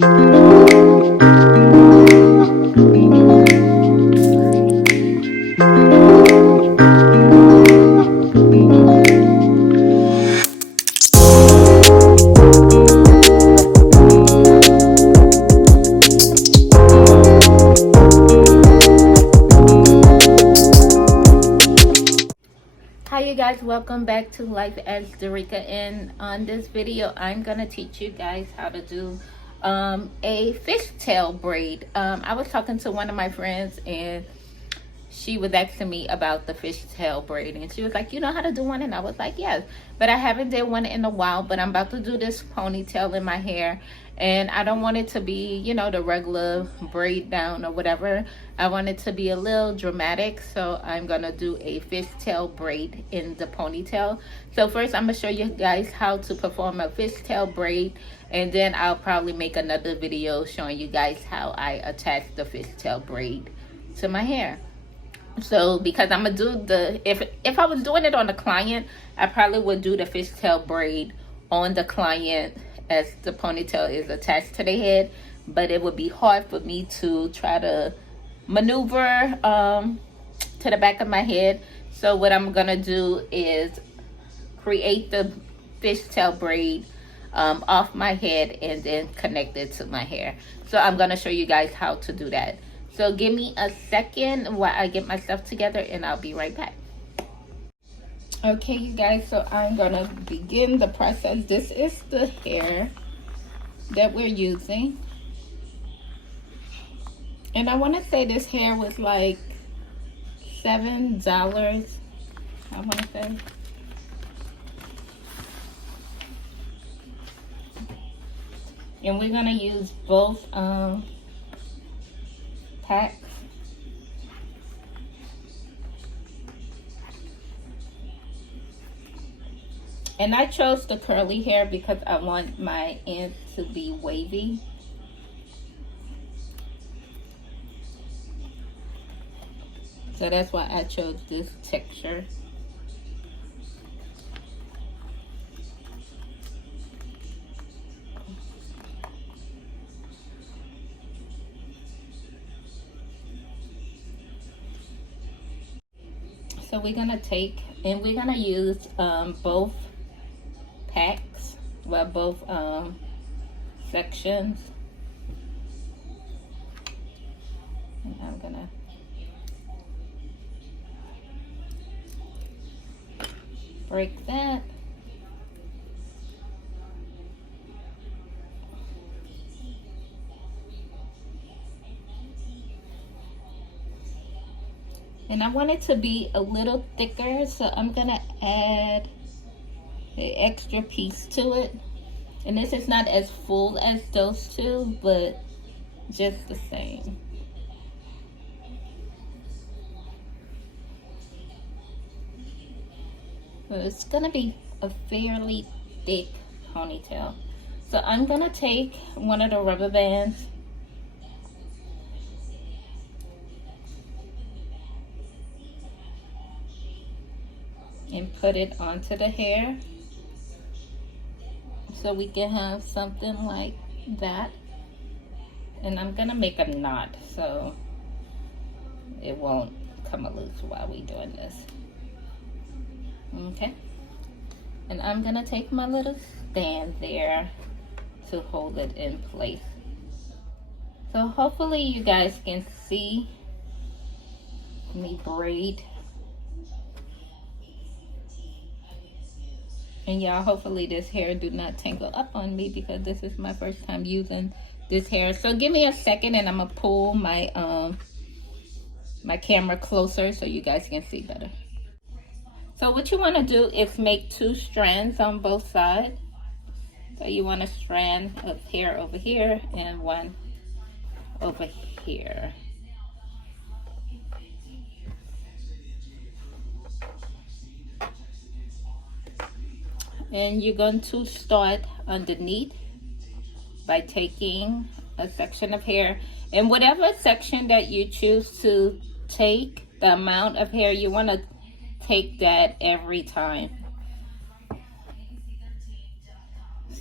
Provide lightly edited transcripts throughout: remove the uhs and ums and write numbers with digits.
Hi you guys, welcome back to Life as Derica, and on this video I'm gonna teach you guys how to do a fishtail braid. I was talking to one of my friends and she was asking me about the fishtail braid, and she was like, you know how to do one? And I was like, yes, but I haven't did one in a while. But I'm about to do this ponytail in my hair, and I don't want it to be, you know, the regular braid down or whatever. I want it to be a little dramatic, so I'm gonna do a fishtail braid in the ponytail. So first I'm gonna show you guys how to perform a fishtail braid, and then I'll probably make another video showing you guys how I attach the fishtail braid to my hair. So because I'm gonna do the, if I was doing it on the client, I probably would do the fishtail braid on the client as the ponytail is attached to the head, but it would be hard for me to try to maneuver to the back of my head. So what I'm gonna do is create the fishtail braid off my head and then connect it to my hair. So I'm gonna show you guys how to do that. So give me a second while I get my stuff together and I'll be right back. Okay, you guys, so I'm gonna begin the process. This is the hair that we're using. And I wanna say this hair was like $7, I wanna say. And we're gonna use both packs. And I chose the curly hair because I want my ends to be wavy. So that's why I chose this texture. So we're gonna take, and we're gonna use both packs, well, both sections. And I'm gonna break that. And I want it to be a little thicker, so I'm gonna add an extra piece to it. And this is not as full as those two, but just the same. So it's gonna be a fairly thick ponytail. So I'm gonna take one of the rubber bands and put it onto the hair so we can have something like that. And I'm gonna make a knot so it won't come loose while we doing this. Okay, and I'm gonna take my little stand there to hold it in place. So hopefully you guys can see me braid. And y'all, hopefully this hair do not tangle up on me because this is my first time using this hair. So give me a second and I'm gonna pull my my camera closer so you guys can see better. So what you want to do is make 2 strands on both sides. So you want a strand of hair over here and one over here. And you're going to start underneath by taking a section of hair, and whatever section that you choose to take, the amount of hair you want to take that every time.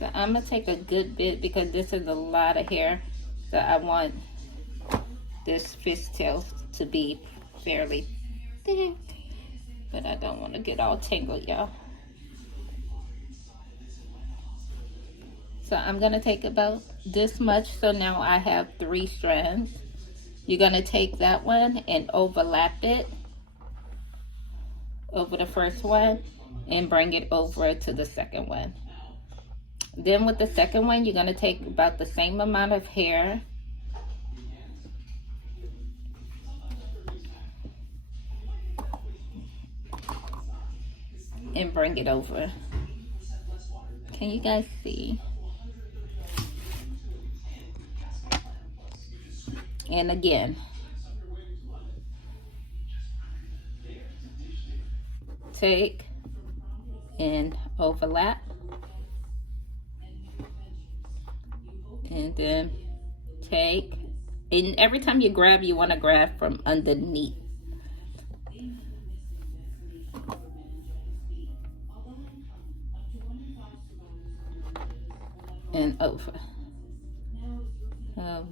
So I'm gonna take a good bit because this is a lot of hair. So I want this fishtail to be fairly thick, but I don't want to get all tangled, y'all. So I'm gonna take about this much. So now I have 3 strands. You're gonna take that one and overlap it over the first one and bring it over to the second one. Then with the second one, you're gonna take about the same amount of hair and bring it over. Can you guys see? And again, take and overlap, and then take, and every time you grab, you want to grab from underneath. And over.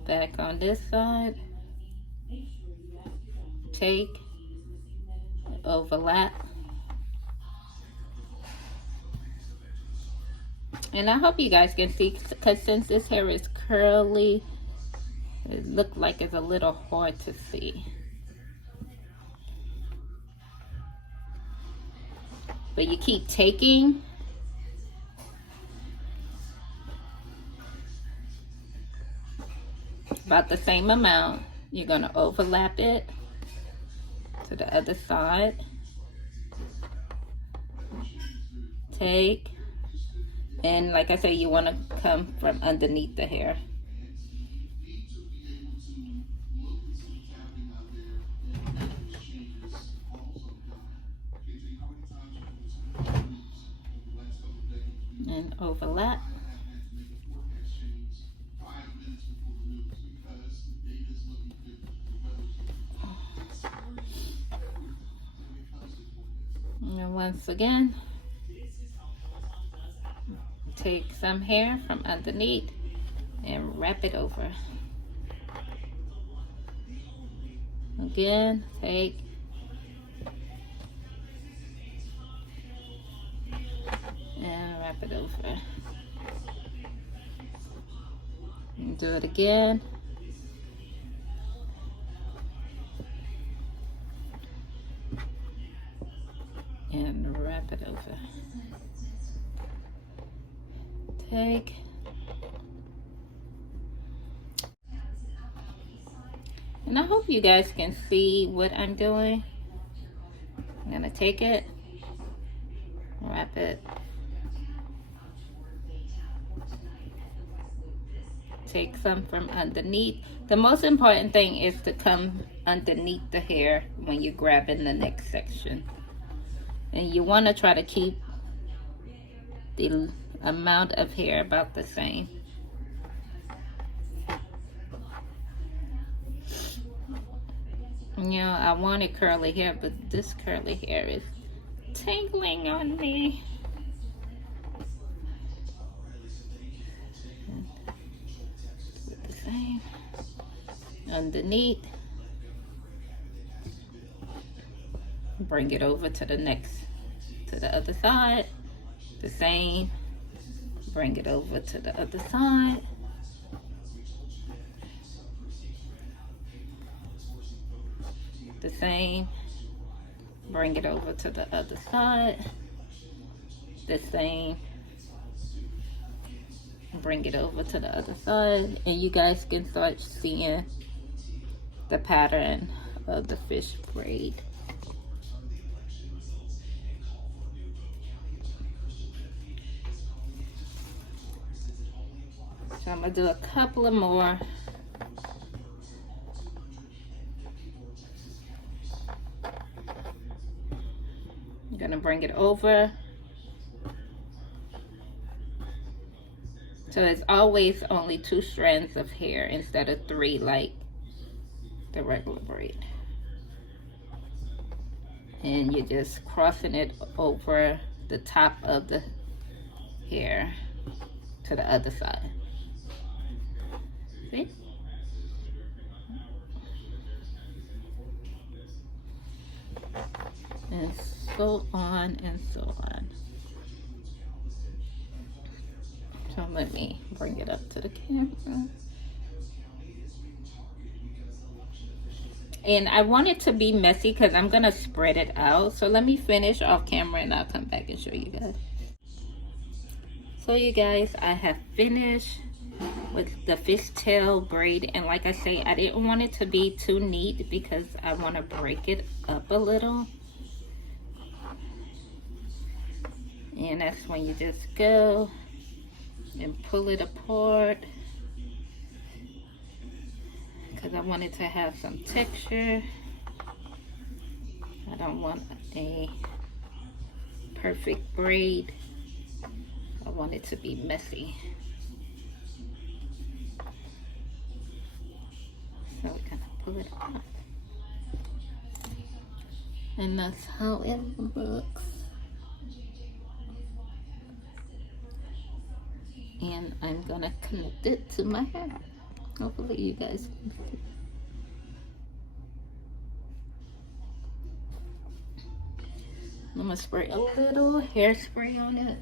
Back on this side, take, overlap. And I hope you guys can see, because since this hair is curly, it looks like it's a little hard to see. But you keep taking. About the same amount. You're going to overlap it to the other side. Take. And like I said, you want to come from underneath the hair. And overlap. And once again, take some hair from underneath and wrap it over. Again, take and wrap it over. And do it again. And wrap it over. Take. And I hope you guys can see what I'm doing. I'm gonna take it, wrap it, take some from underneath. The most important thing is to come underneath the hair when you're grabbing the next section. And you want to try to keep the amount of hair about the same. You know, I wanted curly hair, but this curly hair is tangling on me. The same underneath. Bring it over to the next, to the other side. The same. Bring it over to the other side. The same. Bring it over to the other side. The same. Bring it over to the other side. And you guys can start seeing the pattern of the fish braid. So I'm gonna do a couple of more. I'm gonna bring it over. So it's always only 2 strands of hair instead of 3 like the regular braid. And you're just crossing it over the top of the hair to the other side. See? And so on and so on. So let me bring it up to the camera. And I want it to be messy because I'm gonna spread it out. So let me finish off camera and I'll come back and show you guys. So you guys, I have finished with the fishtail braid, and like I say, I didn't want it to be too neat because I want to break it up a little. And that's when you just go and pull it apart, because I want it to have some texture. I don't want a perfect braid. I want it to be messy. So we're gonna pull it off. And that's how it looks. And I'm gonna connect it to my hair. Hopefully you guys can see. I'm gonna spray a little hairspray on it.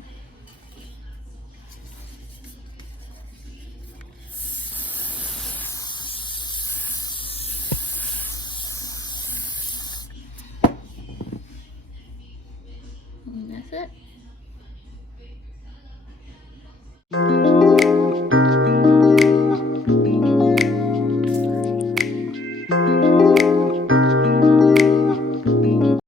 And that's it.